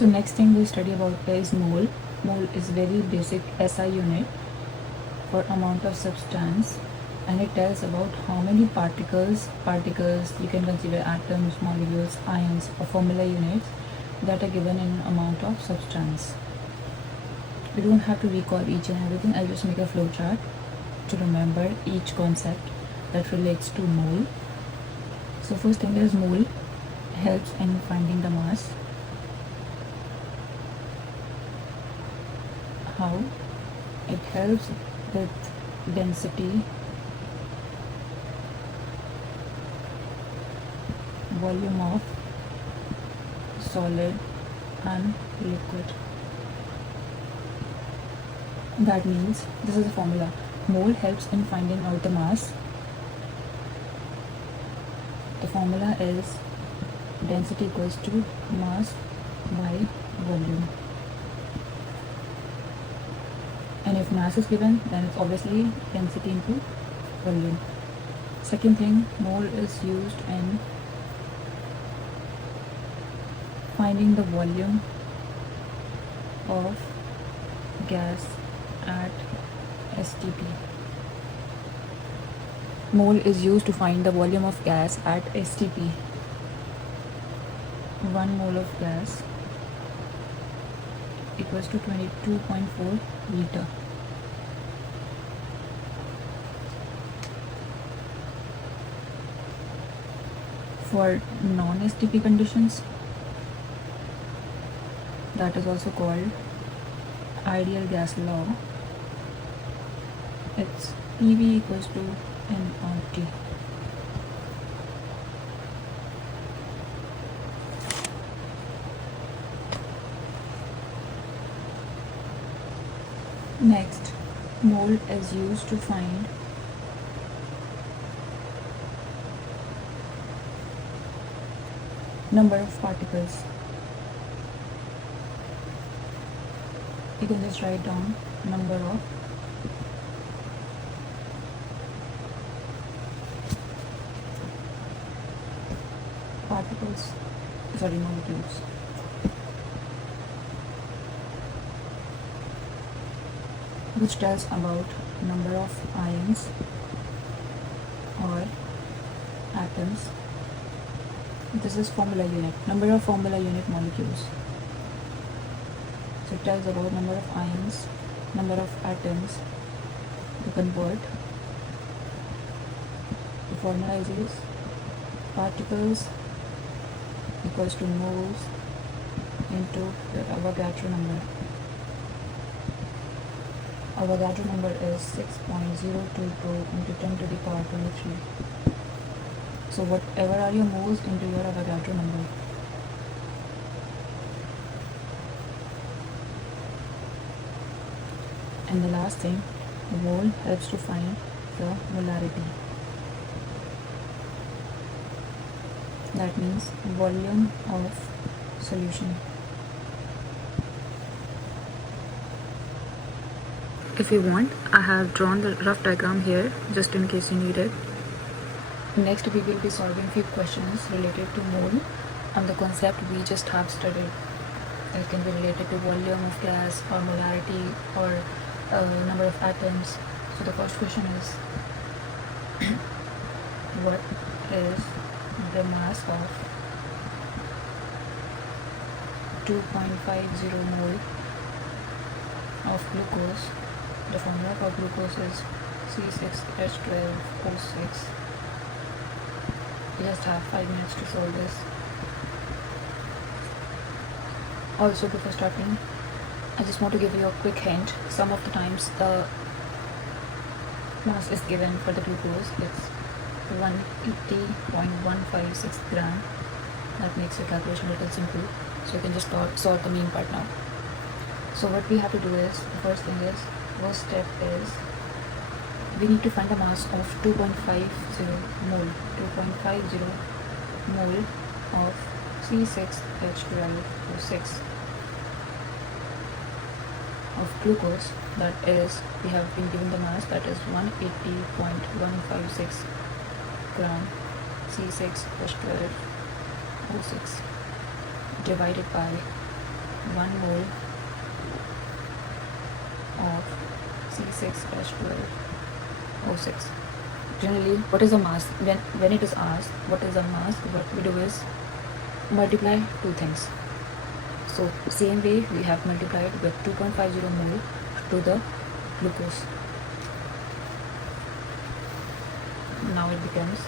So next thing we'll study about is mole. Mole is very basic SI unit for amount of substance, and it tells about how many particles you can consider atoms, molecules, ions or formula units that are given in amount of substance. We don't have to recall each and everything. I'll just make a flow chart to remember each concept that relates to mole. So first thing is mole helps in finding the mass. How? It helps with density, volume of solid and liquid. That means this is the formula. Mole helps in finding out the mass. The formula is density equals to mass by volume. And if mass is given, then it's obviously density into volume. Second thing, mole is used in finding the volume of gas at STP. Mole is used to find the volume of gas at STP. 1 mole of gas equals to 22.4 liter. For non-STP conditions, that is also called ideal gas law, it's PV equals to nRT. Next, mole is used to find number of particles. You can just write down number of molecules. Which tells about number of ions or atoms. This is formula unit, number of formula unit molecules. So it tells about number of ions, number of atoms. To convert, the formula is particles equals to moles into the Avogadro number. Avogadro number is 6.022 into 10 to the power 23. So whatever are your moles into your Avogadro number. And the last thing, the mole helps to find the molarity. That means volume of solution. If you want, I have drawn the rough diagram here just in case you need it. Next, we will be solving few questions related to mole and the concept we just have studied. It can be related to volume of gas or molarity or number of atoms. So the first question is what is the mass of 2.50 mole of glucose? The formula for glucose is C6H12O6. You just have 5 minutes to solve this. Also, before starting, I just want to give you a quick hint. Some of the times the mass is given for the glucose, it's 180.156 gram. That makes your calculation a little simple. So you can just sort the mean part now. So what we have to do is, the first step is we need to find the mass of 2.50 mole. 2.50 mole of C6H12O6 of glucose. That is, we have been given the mass, that is 180.156 gram C6H12O6 divided by 1 mole of C6H12O6. Generally, what is the mass? When it is asked what is the mass, what we do is multiply two things. So same way we have multiplied with 2.50 mole to the glucose. Now it becomes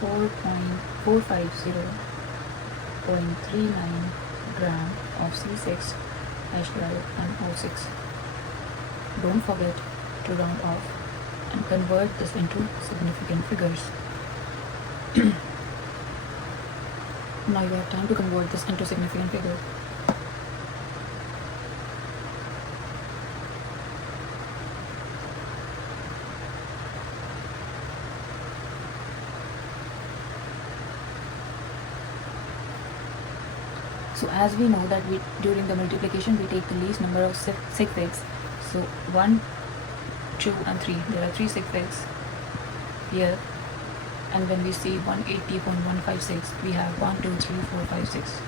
4.450.39 gram of C6H12 and O6. Don't forget to round off and convert this into significant figures. Now you have time to convert this into significant figure. So as we know that during the multiplication we take the least number of sig figs. So 1, 2 and 3. There are 3 sig figs here. And when we see 180.156, we have 1, 2, 3, 4, 5, 6.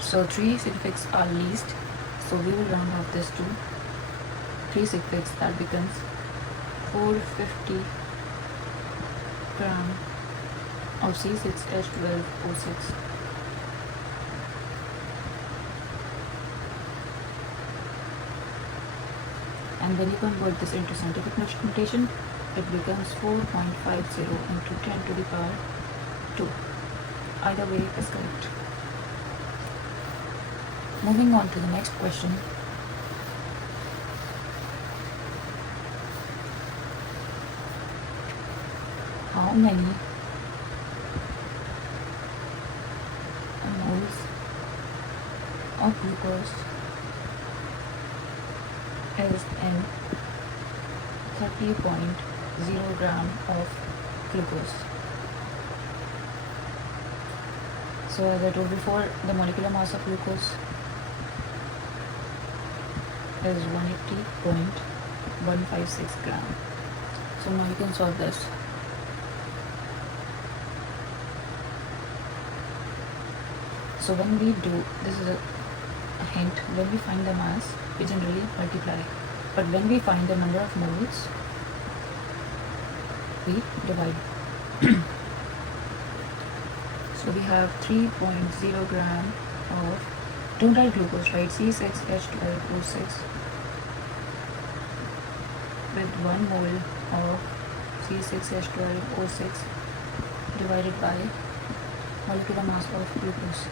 So 3 sig figs are least. So we will round off this to 3 sig figs. That becomes 450 gram of C6H12O6. And when you convert this into scientific notation, it becomes 4.50 into 10 to the power 2. Either way is correct. Moving on to the next question. How many moles of glucose is in 30.0 gram of glucose? So as I told before, the molecular mass of glucose is 180.156 gram. So now you can solve this. So when we do, this is a hint, when we find the mass, we generally multiply. But when we find the number of moles, we divide. So we have 3.0 gram of, don't write glucose, right? C6H12O6 with 1 mole of C6H12O6 divided by molecular mass of glucose.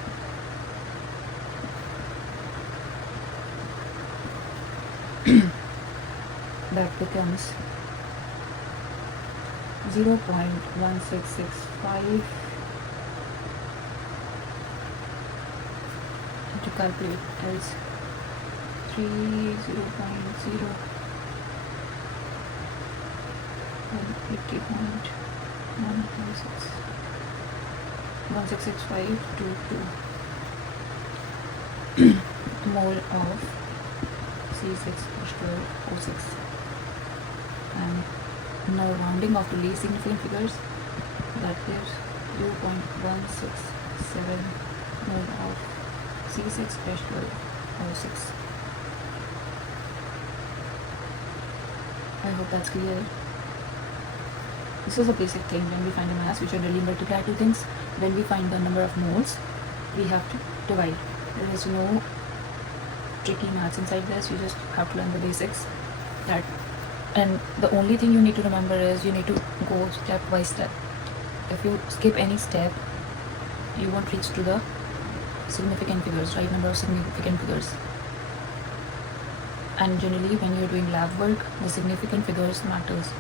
That becomes 0.1665. To calculate as 180.165 mole of C6H12O6. And now rounding off to least significant figures, that gives 0.167 mole of C6H12O6. I hope that's clear. This is a basic thing when we find a mass. We generally multiply two things. When we find the number of moles, we have to divide. There is no tricky maths inside this. You just have to learn the basics. And the only thing you need to remember is you need to go step by step. If you skip any step, you won't reach to the significant figures, right number of significant figures. And generally when you're doing lab work, the significant figures matters.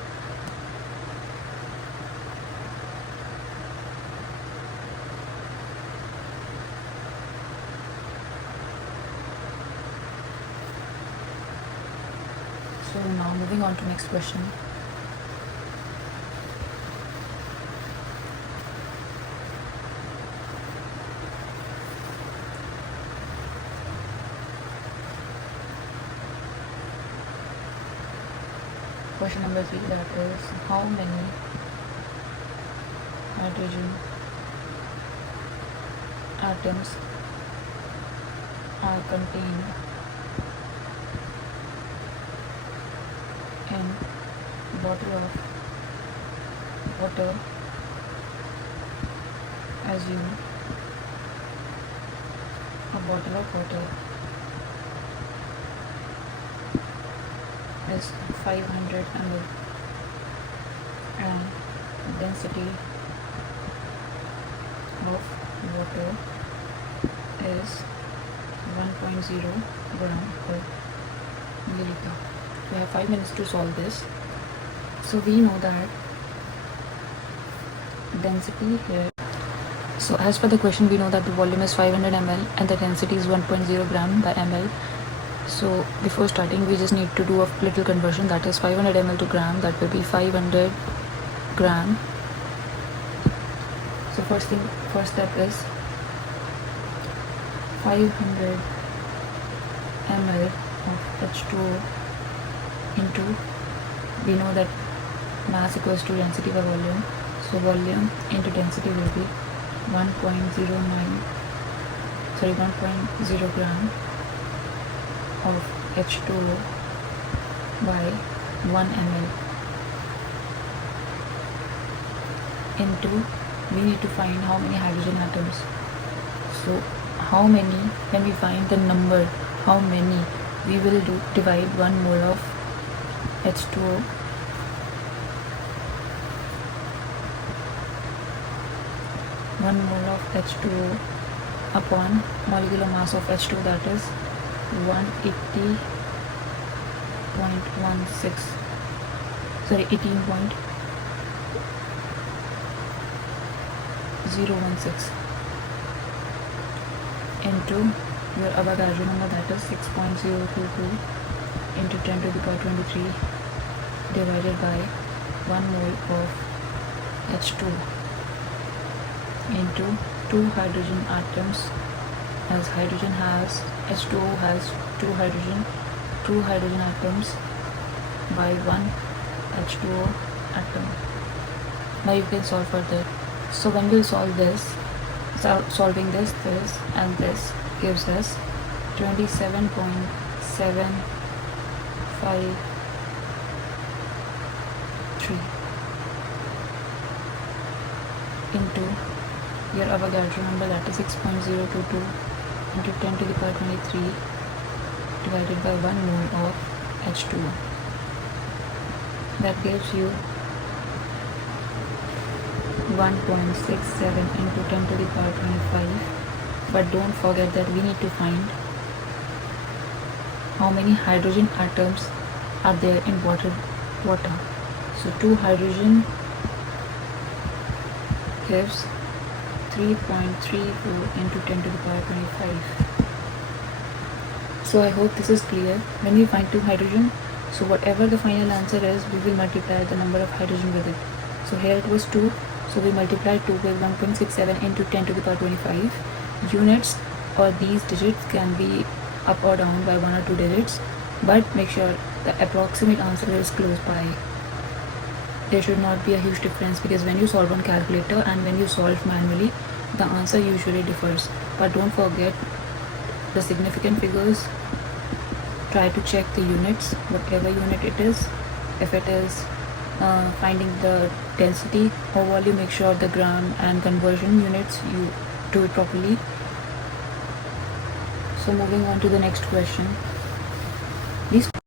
So now moving on to next question. Question number 3, that is how many hydrogen atoms are contained in bottle of water. Assume a bottle of water is 500 ml and density of water is 1.0 gram per milliliter. We have 5 minutes to solve this. So we know that density here. So as per the question, we know that the volume is 500 ml and the density is 1.0 gram by ml. So before starting, we just need to do a little conversion, that is 500 ml to gram, that will be 500 gram. So first step is 500 ml of H2O into, we know that mass equals to density by volume, so volume into density will be 1.0 gram of H2O by 1 ml into, we need to find how many hydrogen atoms. So how many, when we find the number how many, we will divide 1 mole of H2O upon molecular mass of H2, that is 18.016 into your Avogadro number, that is 6.022 into 10 to the power 23 divided by 1 mole of H2 into 2 hydrogen atoms, as hydrogen has, H2O has 2 hydrogen atoms by 1 H2O atom. Now you can solve further. So when we'll solve this, solving this and this gives us 27.753 into your Avogadro number, that is 6.022 into 10 to the power 23 divided by 1 mole of H2O. That gives you 1.67 into 10 to the power 25. But don't forget that we need to find how many hydrogen atoms are there in water. So 2 hydrogen gives 3.34 into 10 to the power 25. So I hope this is clear. When we find 2 hydrogen, so whatever the final answer is, we will multiply the number of hydrogen with it. So here it was 2, so we multiply 2 with 1.67 into 10 to the power 25. Units or these digits can be up or down by 1 or 2 digits, but make sure the approximate answer is close by. There should not be a huge difference, because when you solve on calculator and when you solve manually, the answer usually differs. But don't forget the significant figures. Try to check the units, whatever unit it is. If it is finding the density or volume, make sure the gram and conversion units you do it properly. So moving on to the next question. These